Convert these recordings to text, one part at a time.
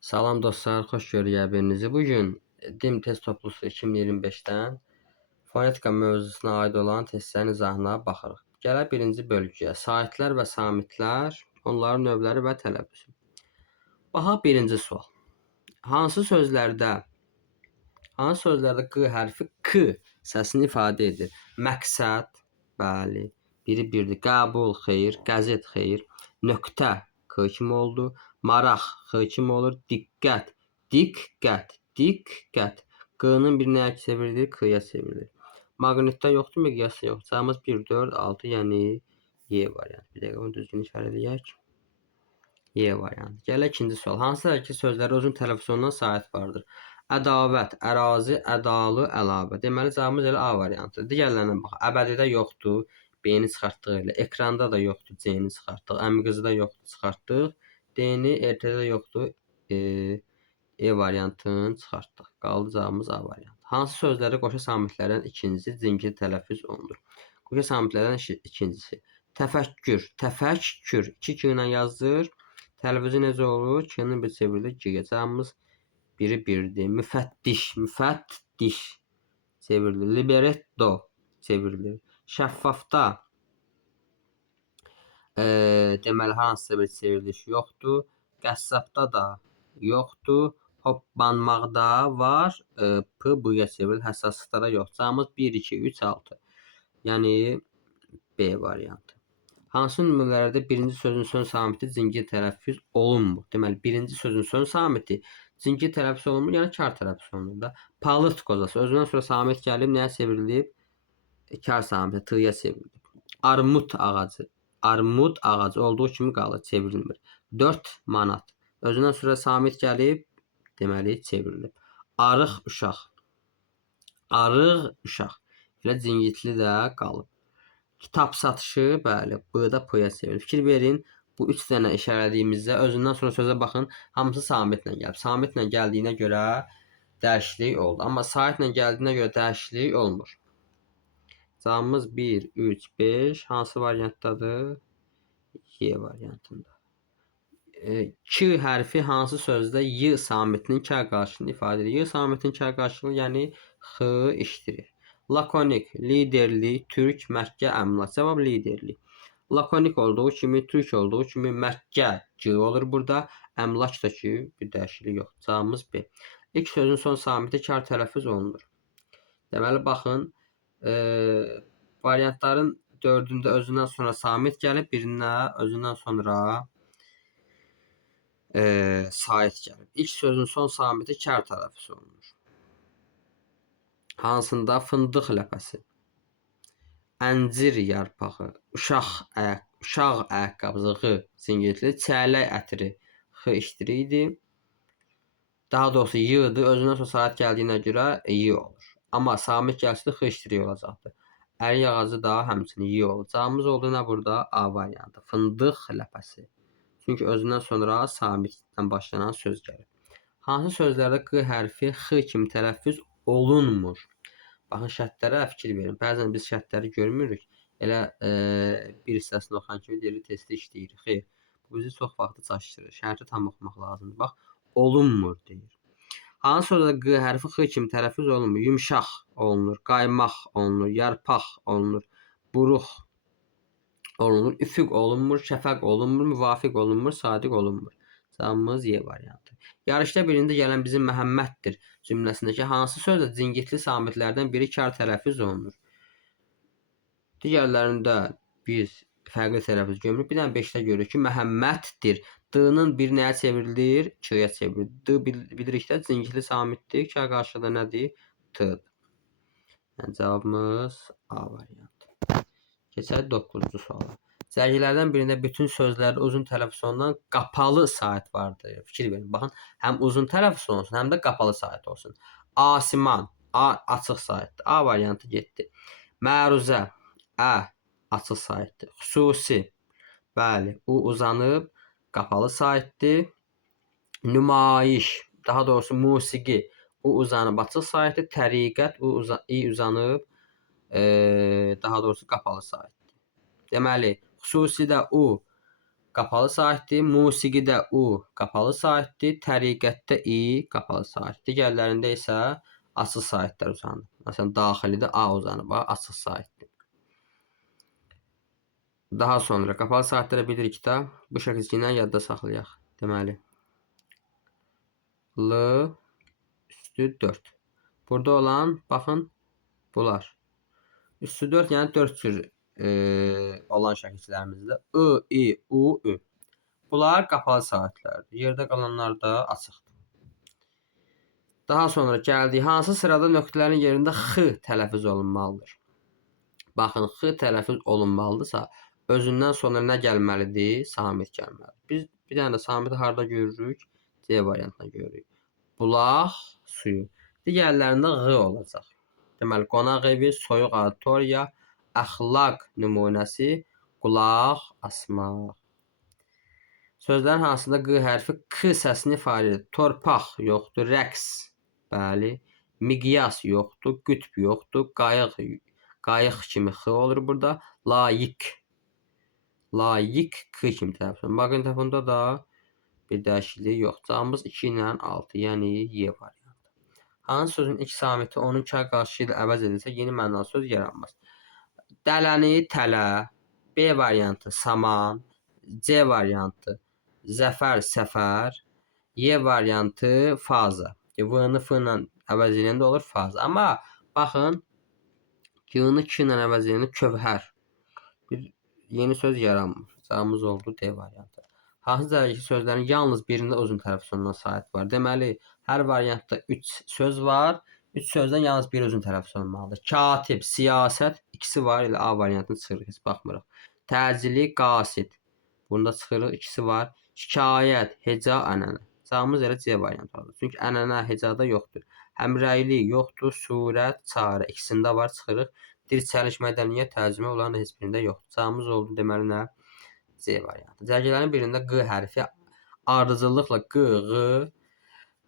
Salam dostlar, xoş gördük birinizi. Bugün DİM test toplusu 2025'dən fonetika mövzusuna aid olan testlərin izahına baxırıq. Gələk birinci bölgüyə. Saitlər və samitlər, onların növləri və tələbüsü. Baxaq birinci sual. Hansı sözlərdə q hərfi k səsini ifadə edir? Məqsəd, bəli, biri birdir. Qəbul, xeyr. Qəzet, xeyr. Nöqtə, k kimi oldu. Maraq, x kimi olur. Diqqət, diqqət. Q'nın bir nəyə çevrilir? K'ya çevrilir. Maqnitdə yoxdur, miqyasda yoxdur. Cavabımız 1, 4, 6, yəni Y variantı. Bir dəqiqə onu düzgün işarə eləyək. Y variantı. Gələk ikinci sual. Hansı hərəkət sözləri uzun tələffüzündən sait vardır? Ədavət, ərazi, ədalı, əlavə. Deməli cavabımız elə A variantıdır. Digərlərinə bax. Əbədidə yoxdur. B-ni çıxartdıq elə. Ekranda da yoxdur. C-ni çıxartdıq. Əmqızda yoxdur. Çıxartdıq. D-ni ertədə yoxdur. E variantını çıxartdıq. Qaldı cavabımız A variantı. Hansı sözləri qoşa samitlərdən ikincisi cingil tələffüz olunur? Qoşa samitlərdən ikincisi. Təfəkkür, təfəkkür. 2 k ilə yazılır. Tələffüzü necə olur? K-nin bir çevrilir G-yə. Cavabımız biri birdir. Müfəttiş, müfəttiş çevrilir. Libretto çevrilir. Şəffafda deməli hansısa bir çevriliş yoxdur. Qəssabda da yoxdur. Hoppanmaqda var. P bu-ya çevrilir. Həssaslıqda da yox. Cavabımız 1, 2, 3, 6. Yəni B variantı. Hansı nümunələrdə birinci sözün son samiti cingil tələffüz olunmur? Deməli, birinci sözün son samiti cingil tələffüz olunmur, yəni kar tələffüz olunur da. Palıd qozası. Özündən sonra samit gəlib, nəyə çevrilib? Kar samiti, t-ya çevrilib. Armud ağacı. Armud ağacı olduğu kimi qalır, çevrilmir. 4 manat. Özündən sonra samit gəlib, deməli çevrilib. Arıq uşaq. Arıq uşaq. Elə cingiltli də qalıb. Kitab satışı, bəli, b-da p-ya çevrilir. Fikir verin, bu 3 dənə işarələdiyimizdə özündən sonra sözə baxın, hamısı samitlə gəlib. Samitlə gəldiyinə görə dəyişiklik oldu. Amma saitlə gəldiyinə görə dəyişiklik olmur. Cavabımız 1, 3, 5. Hansı variantdadır? Y variantında. K hərfi hansı sözdə Y samitinin kar qarşılığını ifadə edir? Y samitinin kar qarşılığı, yəni x iştirir. Lakonik, liderlik, türk, Məkkə, əmlak. Cavab liderlik. Lakonik olduğu kimi, türk olduğu kimi Məkkə C olur burada. Əmlakdakı bir dəyişiklik yox. Cavabımız B. İlk sözün son samiti kar tələffüz olunur. Deməli, baxın, variantların 4-ündə özündən sonra samit gəlib, birində özündən sonra sait gəlib. İlk sözün son samiti kar tələffüz olunur. Hansında? Fındıq ləpəsi, əncir yarpağı, uşaq ayaqqabısı, cingiltli, çəllək ətri, x iştiri idi. Daha doğrusu y-dır. Özündən sonra sait gəldiyinə görə y olur. Amma samit gəlsə x iştiri olacaqdır. Ərik ağacı da həmçinin y olur. Cavabımız oldu nə burada? A variantı. Fındıq ləpəsi. Çünki özündən sonra samitdən başlanan söz gəlir. Hansı sözlərdə q hərfi x kimi tələffüz olunmur? Baxın, şərtlərə fikir verin. Bəzən biz şərtləri görmürük. Elə bir hissəsini oxuyan kimi deyirik, testi işləyirik. Xeyr, bu bizi çox vaxtı çaşdırır. Şərti tam oxumaq lazımdır. Bax, olunmur deyir. Hansı sözdə q hərfi x kimi tələffüz olunmur? Yumşaq olunur, qaymaq olunur, yarpaq olunur, buruq olunur, üfüq olunmur, şəfəq olunmur, müvafiq olunmur, sadiq olunmur. Cavabımız Y variantı. Yarışda birində gələn bizim Məhəmməddir cümləsindəki hansı sözdə cingiltli samitlərdən biri kar tələffüz olunur? Digərlərində biz fərqli tələffüz görmürük. Bir dənə 5-də görürük ki, Məhəmməddir. D-nın bir nəyə çevrilir? K-ya çevrilir. D bilirik də cingiltli samitdir. Kar qarşılığı nədir? T-dır. Yəni cavabımız A variantı. Keçək 9-cu suala. Cərgələrdən birində bütün sözlərdə uzun tələffüz olunan qapalı sait vardır. Fikir verin. Baxın, həm uzun tələffüz olsun, həm də qapalı sait olsun. Asiman, A açıq saitdir. A variantı getdi. Məruzə, Ə açıq saitdir. Xüsusi, bəli, U uzanıb, qapalı saitdir. Nümayiş, daha doğrusu musiqi, U uzanıb, açıq saitdir. Təriqət, İ uzanıb, daha doğrusu qapalı saitdir. Deməli, xüsusidə U qapalı sahitdir. Musiqidə u qapalı sahitdir. Təriqətdə i qapalı sahit. Digərlərində isə açıq sahitlər uzanır. Məsələn, daxilidə a uzanır, açıq sahitdir. Daha sonra qapalı sahitlərə bilirik də, bu şəkildə ilə yadda saxlayaq. Deməli, L üstü 4. Burada olan, baxın, bunlar. Üstü 4, yəni 4 cür olan şəkillərimizdə I, I, U, Ü. Bunlar qapalı sahitlərdir. Yerdə qalanlar da açıqdır. Daha sonra gəldik. Hansı sırada nöqtələrin yerində x tələffüz olunmalıdır? Baxın, x tələffüz olunmalıdırsa, özündən sonra nə gəlməlidir? Samit gəlməlidir. Biz bir dənə də samiti harda görürük? C variantına görürük. Bulaq suyu. Digərlərində ğ olacaq. Deməli, qonaq evi, soyuq auditoriya, əxlaq nümunəsi, qulaq asmaq. Sözlərin hansında q hərfi k səsini ifadə edir? Torpaq yoxdur, rəqs, bəli, miqyas yoxdur, qütb yoxdur, qayıq kimi x olur burada, layiq. Layiq k kimi tələffüz. Maqnitofonda da bir dəyişiklik yox. Cavabımız 2 ilə 6, yəni Y variantı. Hansı sözün ilk samiti onun k qarşı ilə əvəz edilsə, yeni mənalı söz yaranmaz. Dələni, tələ, B variantı, saman, C variantı, zəfər, səfər, Y variantı, faza. V-nı f ilə əvəz edəndə olur faza. Amma baxın, G-nı k ilə əvəz edəndə kövhər. Bir yeni söz yaranmır. Cavabımız oldu D variantı. Hansı dərəcəli sözlərin yalnız birində uzun tələffüz olunan sahit var? Deməli, hər variantda 3 söz var. 3 sözdən yalnız bir uzun tələffüz olmalıdır. Katib, siyasət, ikisi var. Elə A variantını çıxırıq, heç baxmırıq. Təcili, qasid. Bunda çıxırıq, ikisi var. Şikayət, heca, ənənə. Cavabımız elə C variantı olur. Çünki ənənə hecada yoxdur. Həmrəylik yoxdur, surət, çarə. İkisində var, çıxırıq. Dirçəliş, mədəniyyət, tərcümə onların heç birində yoxdur. Cavabımız oldu deməli nə? C variantı. Cərgələrin birində q hərfi ardıcıllıqla q, ğ,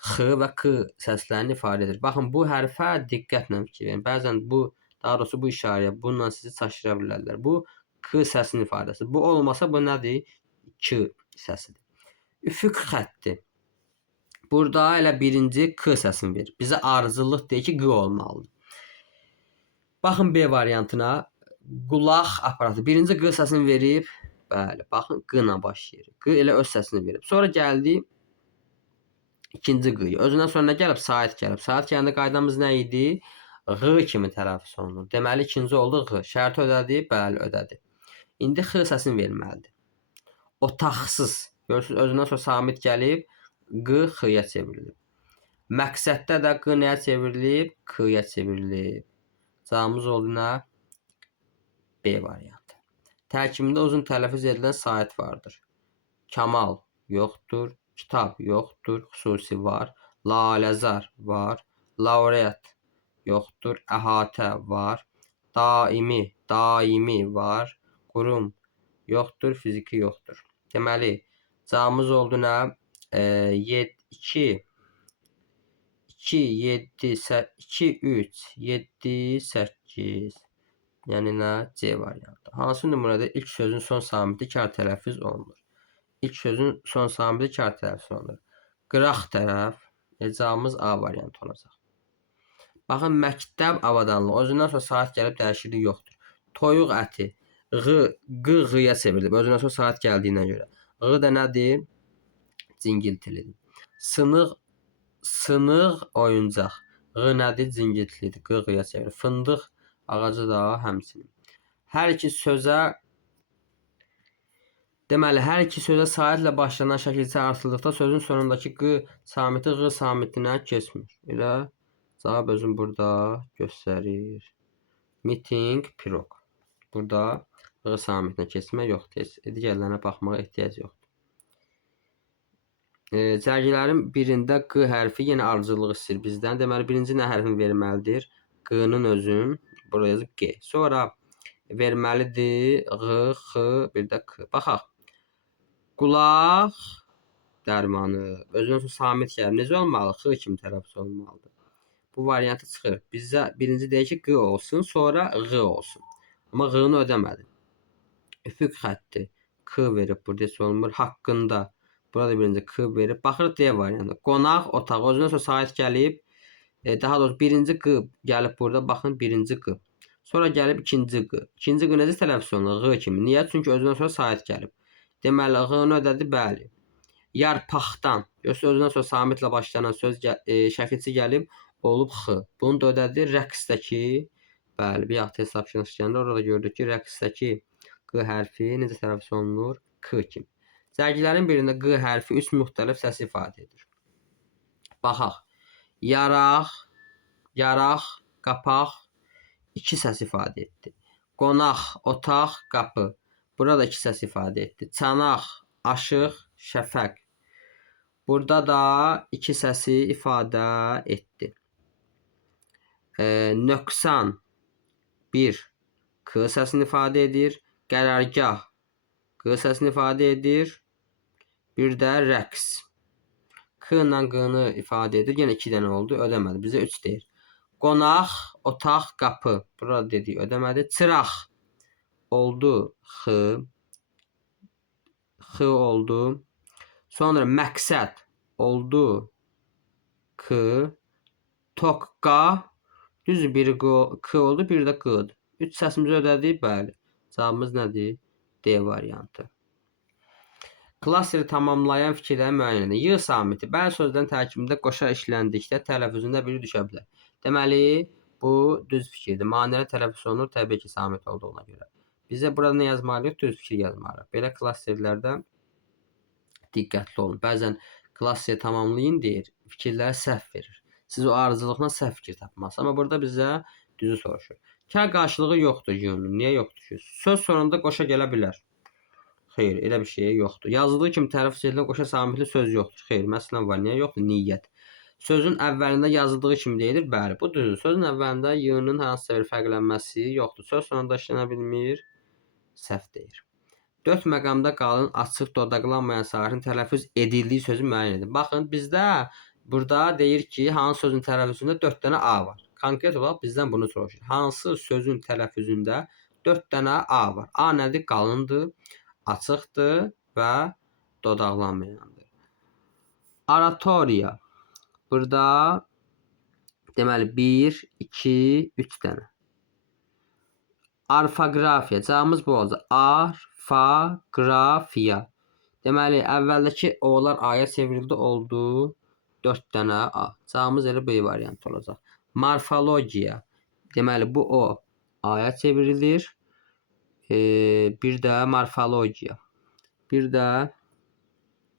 x və k səslərini ifadə edir. Baxın, bu hərfə diqqətlə fikir verin. Bəzən daha doğrusu bu işarəyə bununla sizi çaşdıra bilərlər. Bu k səsinin ifadəsi. Bu olmasa bu nədir? K səsidir. Üfüq xətti. Burada elə birinci k səsini verir. Bizə ardıcıllıq deyir ki, q olmalıdır. Baxın B variantına. Qulaq aparatı. Birinci q səsini verib. Bəli, baxın, q ilə başlayır. Q elə öz səsini verib. Sonra gəldi ikinci q. Özündən sonra nə gəlib? Sait gəlib. Sait gələndə qaydamız nə idi? Ğ kimi tələffüz olunur. Deməli, ikinci oldu ğ. Şərti ödədi? Bəli, ödədi. İndi x səsini verməlidir. Otaqsız. Görürsünüz, özündən sonra samit gəlib, q x-ya çevrilib. Məqsəddə də q nəyə çevrilib? K-ya çevrilib. Cavabımız oldu nə? B variantı. Tərkibində uzun tələffüz edilən sait vardır. Kamal yoxdur, kitab yoxdur, xüsusi var, laləzar var, laureat yoxdur, əhatə var, daimi var, qurum yoxdur, fiziki yoxdur. Deməli, cavabımız oldu nə? 2, 3, 7, 8. Yəni nə? C variantı. Hansı nümunədə ilk sözün son samiti kar tələffüz olunur? İlk sözün son samiti kar tələffüz olunur. Qıraq tərəf. Cavabımız A variantı olacaq. Baxın, məktəb avadanlığı. Özündən sonra saat gəlib dəyişiklik yoxdur. Toyuq əti. Q-ya çevrilib. Özündən sonra saat gəldiyinə görə. Q da nədir? Cingiltilidir. Sınıq oyuncaq. Q nədir? Cingiltilidir. Q-ya çevrilib. Fındıq ağacı da həmçinin. Hər iki sözə saitlə başlanan şəkilçə artıldıqda sözün sonundakı q samiti ğ samitinə keçmir. Elə cavab özün burada göstərir. Miting, pirog. Burada ğ samitinə keçmək yoxdur. Digərlərinə baxmağa ehtiyac yoxdur. Cərgilərin birində q hərfi yenə ardıcıllıq istəyir bizdən. Deməli, birinci nə hərfini verməlidir? Q-nın özün. Buraya yazıb G. Sonra verməlidir Q, X, bir də K. Baxaq. Qulaq dərmanı. Özündən sonra samit gəlir. Necə olmalı? X kimi tələffüz olmalıdır. Bu variantı çıxır. Bizə birinci deyək ki, Q olsun, sonra Q olsun. Amma Q-nı ödəmədi. Üfüq xətti. k verib. Burada heç olmur. Haqqında. Burada birinci k verib. Baxırıq D variantı. Qonaq otağı. Özündən sonra sahib gəlib. Daha doğrusu birinci q gəlib burada. Baxın birinci q. Sonra gəlib ikinci q. İkinci q necə tələffüz olunur? Q kimi. Niyə? Çünki özündən sonra sahib gəlib. Deməli q-nı ödədi. Bəli. Yarpaqdan. Göstər özündən sonra samitlə başlayan söz şəkilçi gəlib. Olub x. Bunu da ödədi. Rəqsdəki. Bəli. Bir yaxud hesab işləndə orada gördük ki, rəqsdəki q hərfi necə tələffüz olunur? K kimi. Cərgilərin birində q hərfi 3 müxtəlif səs ifadə edir. Baxaq. Yaraq, yaraq, qapaq 2 səs ifadə etdi. Qonaq, otaq, qapı. Burada 2 səs ifadə etdi. Çanaq, aşıq, şəfəq. Burada da 2 səsi ifadə etdi. Nöqsan 1 q səsini ifadə edir. Qərargah q səsini ifadə edir. Bir də rəqs. K ilə q-nı ifadə edir. Yenə 2 dənə oldu. Ödəmədi. Bizə 3 deyir. Qonaq, otaq, qapı. Burada dedik ödəmədi. Çıraq oldu x. X oldu. Sonra məqsəd oldu k. Toqqa düz biri k oldu, bir də q'dır. 3 səsimizi ödədik, bəli. Cavabımız nədir? D variantı. Klasteri tamamlayan fikirləri müəyyən edin. Y samiti bəzi sözlərin tərkibində qoşa işləndikdə tələffüzündə biri düşə bilər. Deməli, bu düz fikirdir. Manəli tələffüz olunur, təbii ki, samit olduğuna görə. Bizə burada nə yazmalıyıq? Düz fikir yazmalıyıq. Belə klasterlərdə diqqətli olun. Bəzən klasteri tamamlayın deyir, fikirləri səhv verir. Siz o ardıcılıqla səhv fikir tapmalısınız. Amma burada bizə düzü soruşur. Kar qarşılığı yoxdur yönün. Niyə yoxdur ki? Söz sonunda qoşa gələ bilər. Xeyr, elə bir şey yoxdur. Yazıldığı kimi tələffüz edilən qoşa samitli söz yoxdur. Xeyr, məsələn var. Niyə yoxdur? Niyyət. Sözün əvvəlində yazıldığı kimi deyilir. Bəli, bu düzdür. Sözün əvvəlində y-nın hansısa bir fərqlənməsi yoxdur. Söz sonunda işlənə bilmir. Səhv deyir. 4 məqamda qalın, açıq, dodaqlanmayan sahənin tələffüz edildiyi sözü müəyyən edin. Baxın, bizdə burada deyir ki, hansı sözün tələffüzündə 4 dənə A var. Konkret olaraq bizdən bunu soruşur. Hansı sözün tələffüzündə 4 dənə A var? A nədir? Qalındır, açıqdır və dodaqlanmayandır. Oratoriya. Burada deməli 1, 2, 3 dənə. Orfoqrafiya. Cavabımız bu olacaq. Orfoqrafiya. Deməli, əvvəldəki o'lar a'ya çevrildi, oldu 4 dənə a. Cavabımız elə B variantı olacaq. Morfologiya. Deməli, bu o a'ya çevrilir. Bir də morfologiya. Bir də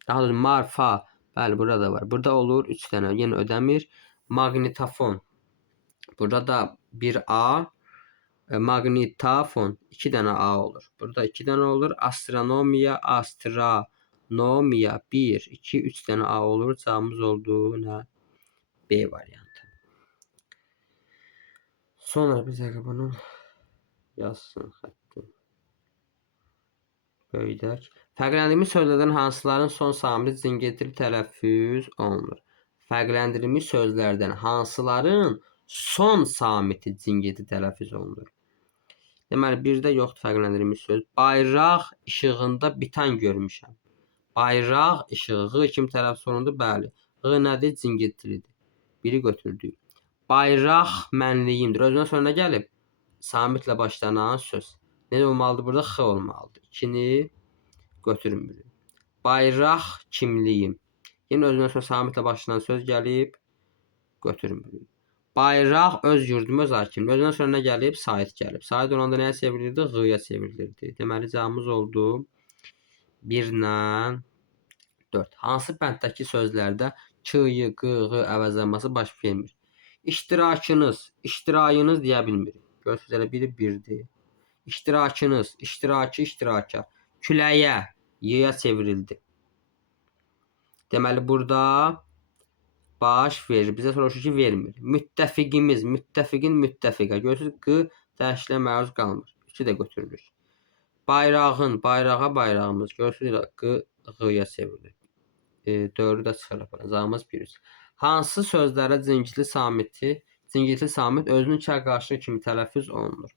daha doğrusu marfa. Bəli, burada da var. Burada olur 3 dənə. Yenə ödəmir. Magnitofon. Burada da bir a. Magnitofon 2 dənə a olur. Burada 2 dənə olur. Astronomiya, astronomiya 1, 2, 3 dənə a olur. Cavabımız oldu nə? B variantı. Sonra bir dəqiqə bunu yazsın xəttim. Böyüdək. Fərqləndirilmiş sözlərdən hansıların son samiti zingiltili tələffüz olunur? Fərqləndirilmiş sözlərdən hansıların son samiti zingiltili tələffüz olunur? Deməli, birdə yoxdur fərqləndirilmiş söz. Bayraq işığında bitan görmüşəm. Bayraq işığı kimi tələffüz olundu? Bəli. Q nədir? Zingiltilidir. Biri götürdük. Bayraq mənliyimdir. Özündən sonra nə gəlib? Samitlə başlanan söz. Nə olmalıdır burada? X olmalıdır. 2-ni götürmürük. Bayraq kimliyim. Yenə özündən sonra samitlə başlanan söz gəlib. Götürmürük. Bayraq öz yurdum, öz hakimdir. Özündən sonra nə gəlib? Sait gəlib. Sait olanda nəyə çevrilirdi? Q-ya çevrilirdi. Deməli, cavabımız oldu 1 ilə 4. Hansı bənddəki sözlərdə k-y, q-ğı əvəzlənməsi baş vermir? İştirakınız, iştirakınız deyə bilmirik. Görürsünüz, elə biri 1-dir. İştirakınız, iştirakı, iştiraka. Küləyə, y-ya çevrildi. Deməli, burada baş verir. Bizə soruşur ki, vermir. Müttəfiqimiz, müttəfiqin, müttəfiqə. Görürsünüz, q dəyişilə məruz qalmır. 2 də götürülür. Bayrağın, bayrağa, bayrağımız. Görürsünüz, q, q-ya çevrilir. 4-ü də çıxırıq. Cavabımız 1. Hansı sözlərə zingiltili samit özünün kar qarşılığı kimi tələffüz olunur?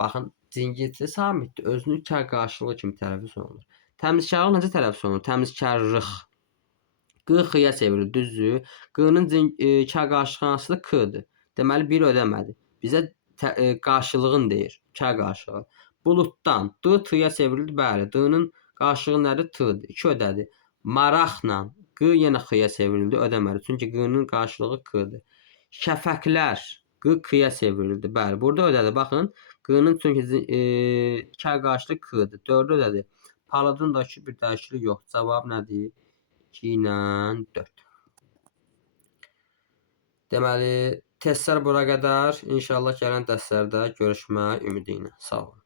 Baxın, Cingiltili samitdir. Özünü kar qarşılığı kimi tələffüz olunur. Təmizkarlıq necə tələffüz olunur? Təmizkarlıq. Q x-ya çevrilir, düzdür? Q-nın kar qarşılığı hansıdır? K-dır. Deməli 1 ödəmədi. Bizə qarşılığını deyir. Kar qarşılığı. Buluddan D t-ya çevrilir. Bəli. D-nın qarşılığı nədir? T-dır. 2 ödədi. Maraqla Q yenə x-ya çevrildi. Ödəmədi. Çünki Q-nın qarşılığı K-dır. Şəfəqlər Q k-ya çevrildi. Bəli. Burada ödədi. Baxın. Q-nın çünki kar qarşılığı K-dır. 4 ödədi. Paladın da ki bir dəyişiklik yox. Cavab nədir? 2 ilə 4. Deməli, testlər bura qədər. İnşallah gələn dərslərdə görüşmək ümidi ilə. Sağ olun.